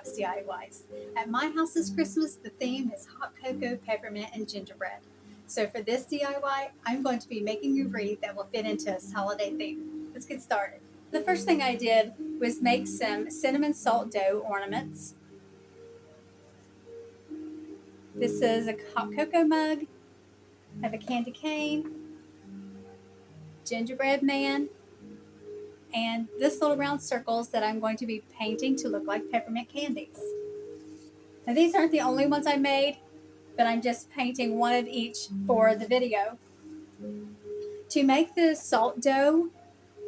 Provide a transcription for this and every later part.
box DIYs. At my house this Christmas, the theme is hot cocoa, peppermint, and gingerbread. So for this DIY, I'm going to be making a wreath that will fit into a holiday theme. Let's get started. The first thing I did was make some cinnamon salt dough ornaments. This is a hot cocoa mug. I have a candy cane, gingerbread man, and this little round circles that I'm going to be painting to look like peppermint candies. Now these aren't the only ones I made, but I'm just painting one of each for the video. To make the salt dough,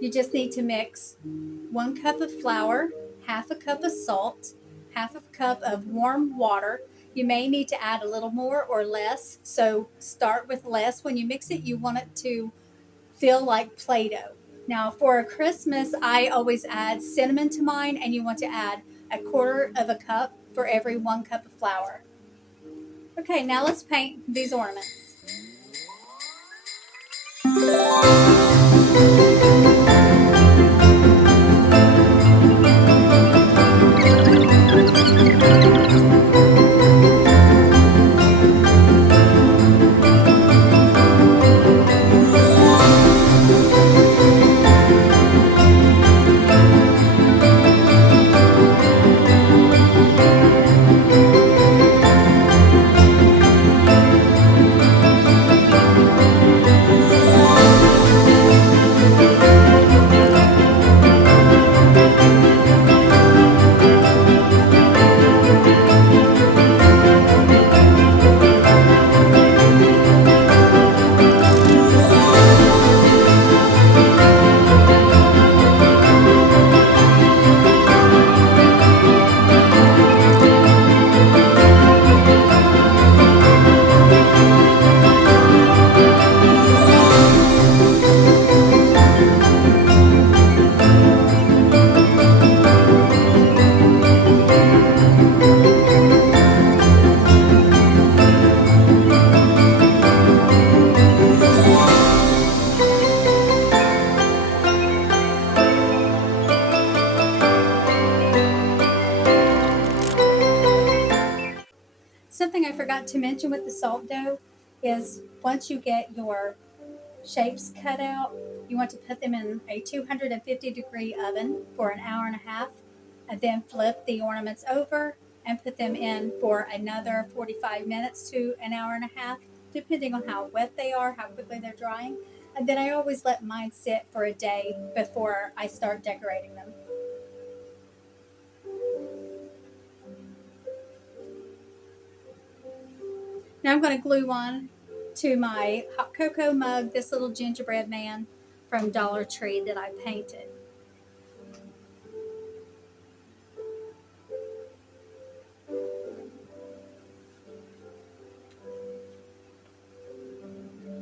you just need to mix 1 cup of flour, half a cup of salt, half a cup of warm water. You may need to add a little more or less, so start with less. When you mix it, you want it to feel like play-doh. Now for Christmas, I always add cinnamon to mine, and you want to add 1/4 of a cup for every 1 cup of flour. Okay, now let's paint these ornaments. Something I forgot to mention with the salt dough is once you get your shapes cut out, you want to put them in a 250-degree oven for 1.5 hours, and then flip the ornaments over and put them in for another 45 minutes to 1.5 hours, depending on how wet they are, how quickly they're drying. And then I always let mine sit for a day before I start decorating them. Now I'm going to glue on to my hot cocoa mug this little gingerbread man from Dollar Tree that I painted.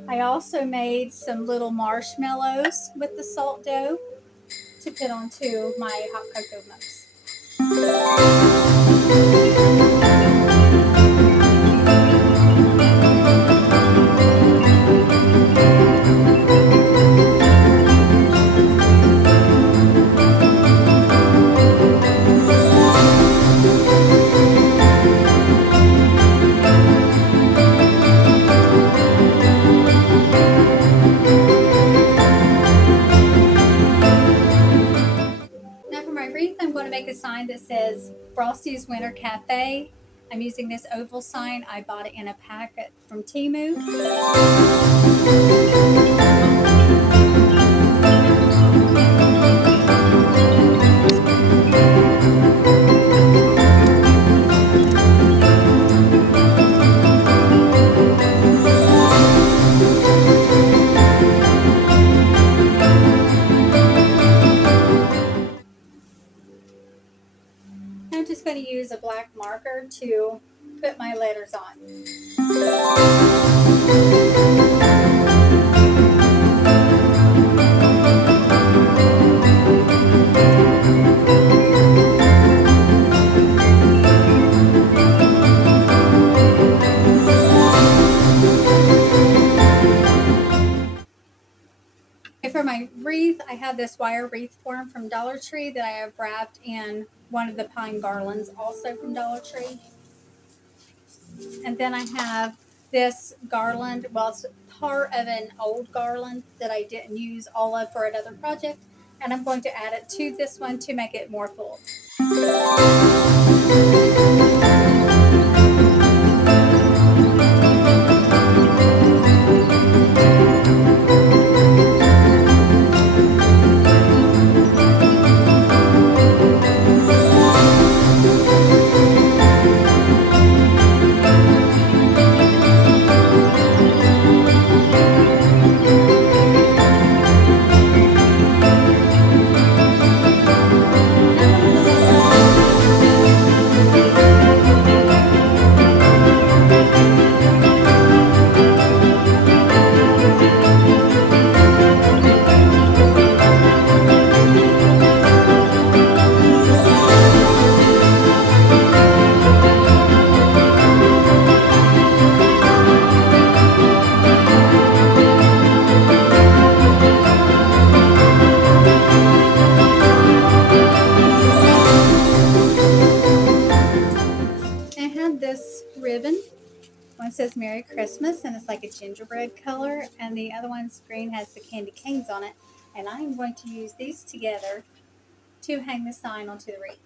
I also made some little marshmallows with the salt dough to put onto my hot cocoa mugs. I'm going to make a sign that says Frosty's Winter Cafe. I'm using this oval sign. I bought it in a packet from Temu. I'm just going to use a black marker to put my letters on. For my wreath, I have this wire wreath form from Dollar Tree that I have wrapped in one of the pine garlands also from Dollar Tree. And then I have this garland. Well, it's part of an old garland that I didn't use all of for another project. And I'm going to add it to this one to make it more full. This ribbon. One says Merry Christmas and it's like a gingerbread color, and the other one's green, has the candy canes on it. And I'm going to use these together to hang the sign onto the wreath.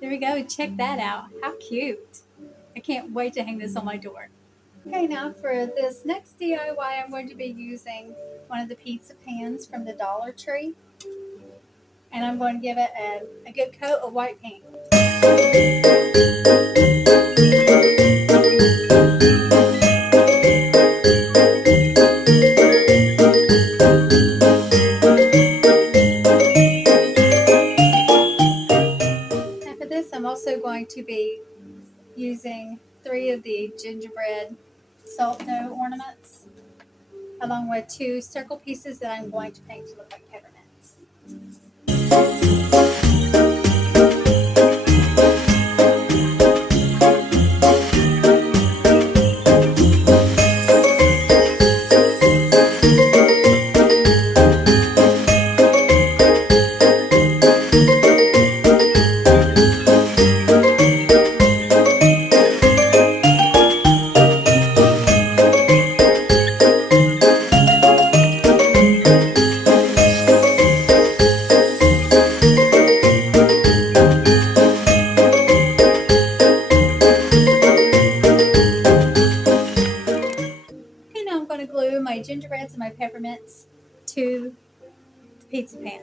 There we go. Check that out. How cute. I can't wait to hang this on my door. Okay, now for this next DIY, I'm going to be using one of the pizza pans from the Dollar Tree. And I'm going to give it a good coat of white paint. I'm also going to be using 3 of the gingerbread salt dough ornaments, along with 2 circle pieces that I'm going to paint to look like peppermints. My gingerbreads and my peppermints to the pizza pan.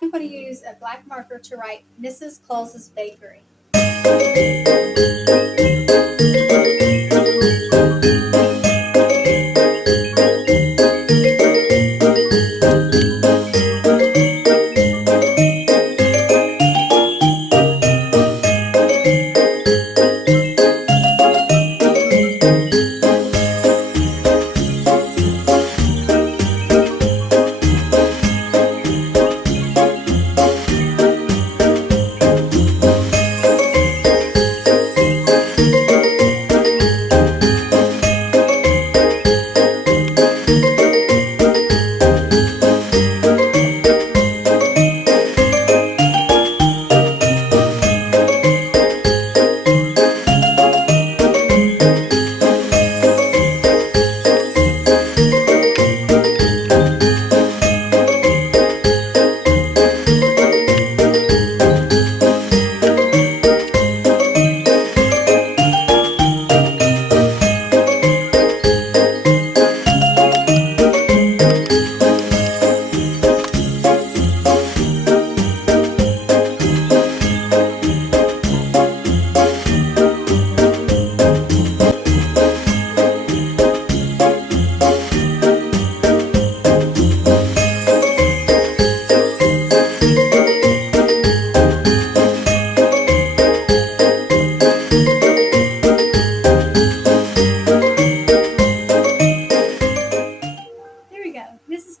I'm going to use a black marker to write Mrs. Claus's Bakery.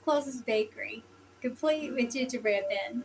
closest bakery, complete with gingerbread men.